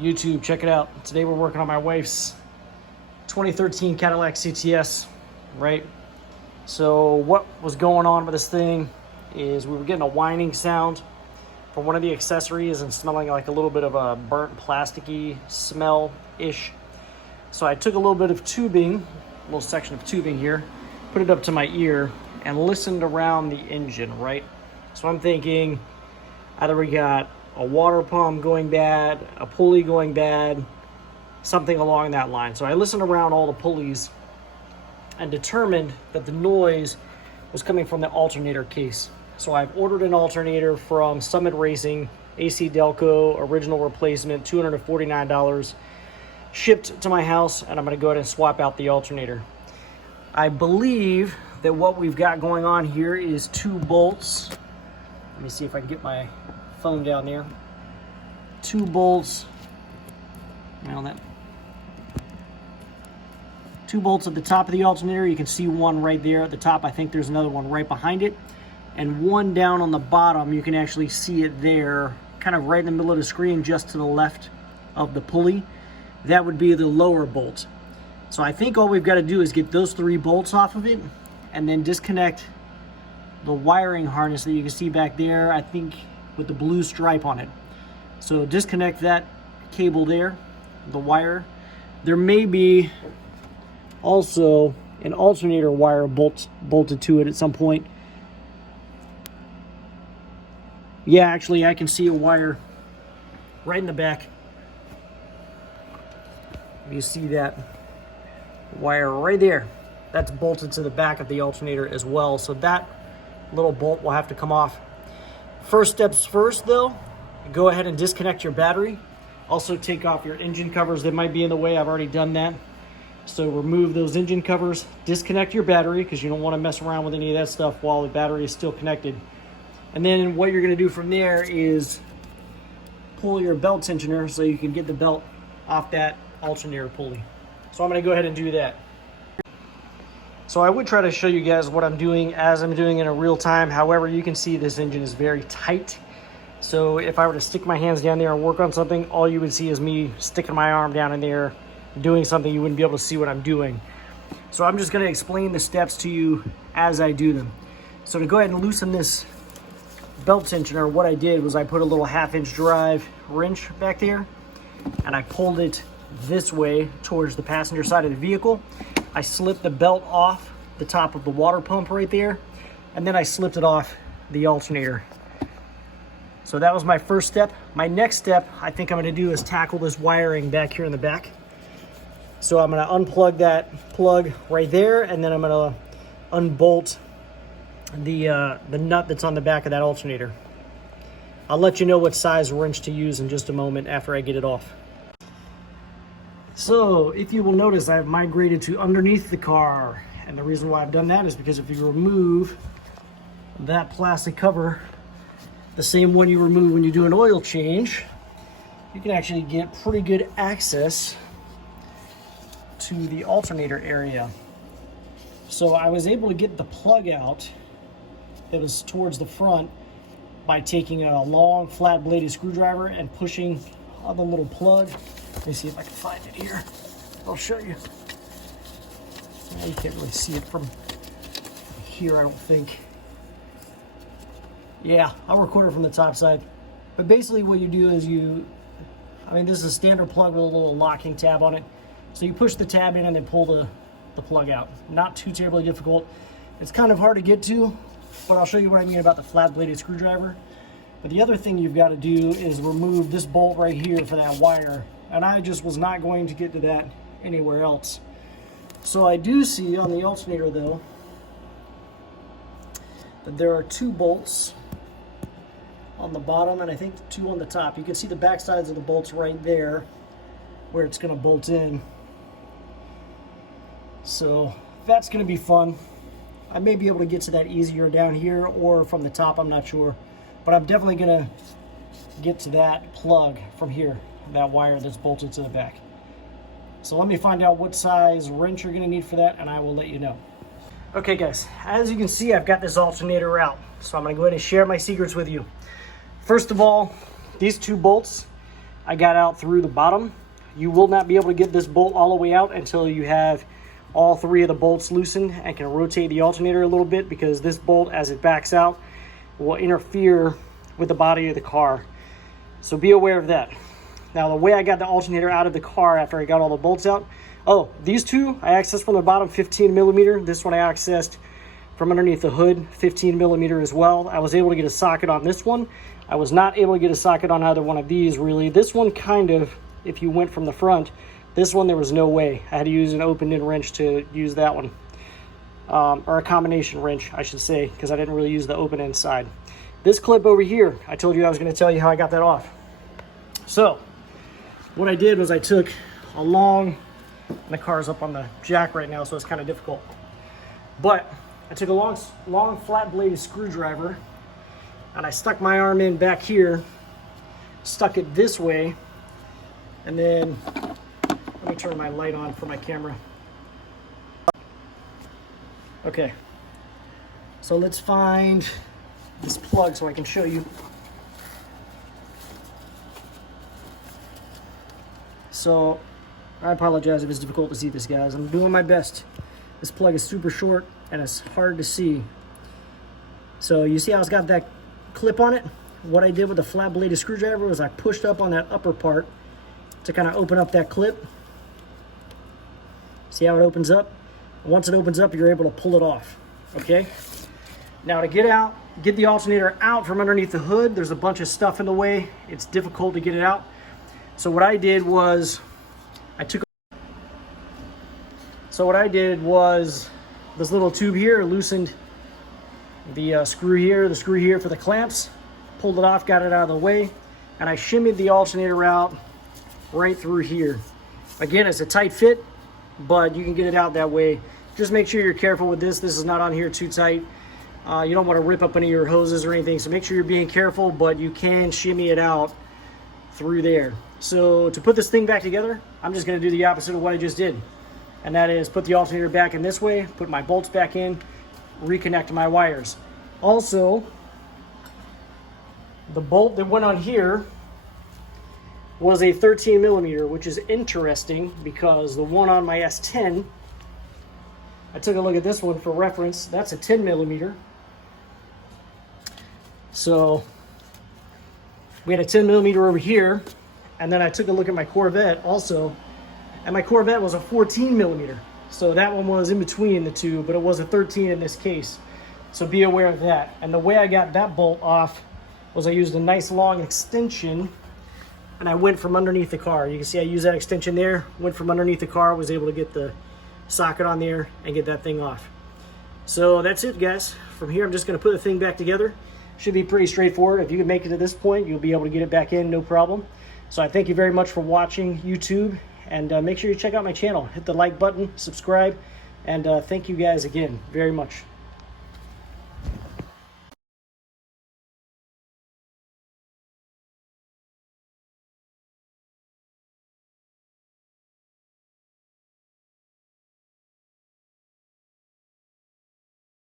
YouTube, check it out. Today we're working on my wife's 2013 Cadillac CTS, right? So what was going on with this thing is we were getting a whining sound from one of the accessories and smelling like a little bit of a burnt plasticky smell-ish. So I took a little bit of tubing, a little section of tubing here, put it up to my ear and listened around the engine, right? So I'm thinking either we got a water pump going bad, a pulley going bad, something along that line. So I listened around all the pulleys and determined that the noise was coming from the alternator case. So I've ordered an alternator from Summit Racing, AC Delco, original replacement, $249, shipped to my house, and I'm gonna go ahead and swap out the alternator. I believe that what we've got going on here is 2 bolts. Let me see if I can get my phone down there. 2 bolts. Around that. 2 bolts at the top of the alternator. You can see one right there at the top. I think there's another one right behind it. And one down on the bottom. You can actually see it there, kind of right in the middle of the screen, just to the left of the pulley. That would be the lower bolt. So I think all we've got to do is get those 3 bolts off of it and then disconnect the wiring harness that you can see back there, I think with the blue stripe on it. So disconnect that cable there, the wire. There may be also an alternator wire bolted to it at some point. Yeah, actually I can see a wire right in the back. You see that wire right there. That's bolted to the back of the alternator as well. So that little bolt will have to come off. First steps first though, go ahead and disconnect your battery. Also take off your engine covers that might be in the way. I've already done that. So remove those engine covers, disconnect your battery because you don't want to mess around with any of that stuff while the battery is still connected. And then what you're going to do from there is pull your belt tensioner so you can get the belt off that alternator pulley. So I'm going to go ahead and do that. So I would try to show you guys what I'm doing as I'm doing it in real time. However, you can see this engine is very tight. So if I were to stick my hands down there and work on something, all you would see is me sticking my arm down in there, doing something. You wouldn't be able to see what I'm doing. So I'm just going to explain the steps to you as I do them. So to go ahead and loosen this belt tensioner, what I did was I put a little 1/2-inch drive wrench back there and I pulled it this way towards the passenger side of the vehicle. I slipped the belt off the top of the water pump right there, and then I slipped it off the alternator. So that was my first step. My next step I think I'm going to do is tackle this wiring back here in the back. So I'm going to unplug that plug right there, and then I'm going to unbolt the nut that's on the back of that alternator. I'll let you know what size wrench to use in just a moment after I get it off. So if you will notice, I've migrated to underneath the car, and the reason why I've done that is because if you remove that plastic cover, the same one you remove when you do an oil change, you can actually get pretty good access to the alternator area. So I was able to get the plug out that was towards the front by taking a long flat bladed screwdriver and pushing on the little plug. Let me see if I can find it here. I'll show you. Now you can't really see it from here, I don't think. Yeah, I'll record it from the top side. But basically what you do is this is a standard plug with a little locking tab on it. So you push the tab in and then pull the plug out. Not too terribly difficult. It's kind of hard to get to, but I'll show you what I mean about the flat bladed screwdriver. But the other thing you've got to do is remove this bolt right here for that wire. And I just was not going to get to that anywhere else. So I do see on the alternator though, that there are 2 bolts on the bottom and I think 2 on the top. You can see the back sides of the bolts right there where it's going to bolt in. So that's going to be fun. I may be able to get to that easier down here or from the top, I'm not sure. But I'm definitely going to get to that plug from here, that wire that's bolted to the back. So let me find out what size wrench you're going to need for that, and I will let you know. Okay guys, as you can see, I've got this alternator out. So I'm going to go ahead and share my secrets with you. First of all, these 2 bolts I got out through the bottom. You will not be able to get this bolt all the way out until you have all 3 of the bolts loosened and can rotate the alternator a little bit, because this bolt, as it backs out, will interfere with the body of the car. So be aware of that. Now, the way I got the alternator out of the car after I got all the bolts out, oh, these two I accessed from the bottom, 15 millimeter. This one I accessed from underneath the hood, 15 millimeter as well. I was able to get a socket on this one. I was not able to get a socket on either one of these, really. This one kind of, if you went from the front, this one there was no way. I had to use an open-end wrench to use that one. Or a combination wrench, I should say, because I didn't really use the open-end side. This clip over here, I told you I was going to tell you how I got that off. So, what I did was I took a long, and the car's up on the jack right now, so it's kind of difficult. But I took a long flat-bladed screwdriver, and I stuck my arm in back here, stuck it this way, and then, let me turn my light on for my camera. Okay, so let's find this plug so I can show you. So, I apologize if it's difficult to see this, guys. I'm doing my best. This plug is super short and it's hard to see. So you see how it's got that clip on it? What I did with the flat bladed screwdriver was I pushed up on that upper part to kind of open up that clip. See how it opens up? Once it opens up, you're able to pull it off, okay? Now to get the alternator out from underneath the hood, there's a bunch of stuff in the way. It's difficult to get it out. So what I did was this little tube here loosened the screw here for the clamps, pulled it off, got it out of the way, and I shimmied the alternator out right through here. Again, it's a tight fit, but you can get it out that way. Just make sure you're careful with this. This is not on here too tight. You don't want to rip up any of your hoses or anything, so make sure you're being careful, but you can shimmy it out through there. So to put this thing back together, I'm just going to do the opposite of what I just did. And that is put the alternator back in this way, put my bolts back in, reconnect my wires. Also, the bolt that went on here was a 13 millimeter, which is interesting because the one on my S10, I took a look at this one for reference, that's a 10 millimeter. So we had a 10 millimeter over here, and then I took a look at my Corvette also, and my Corvette was a 14 millimeter. So that one was in between the two, but it was a 13 in this case. So be aware of that. And the way I got that bolt off was I used a nice long extension, and I went from underneath the car. You can see I used that extension there, went from underneath the car, was able to get the socket on there and get that thing off. So that's it, guys. From here, I'm just gonna put the thing back together. Should be pretty straightforward. If you can make it to this point, you'll be able to get it back in, no problem. So I thank you very much for watching YouTube, and make sure you check out my channel. Hit the like button, subscribe, and thank you guys again very much.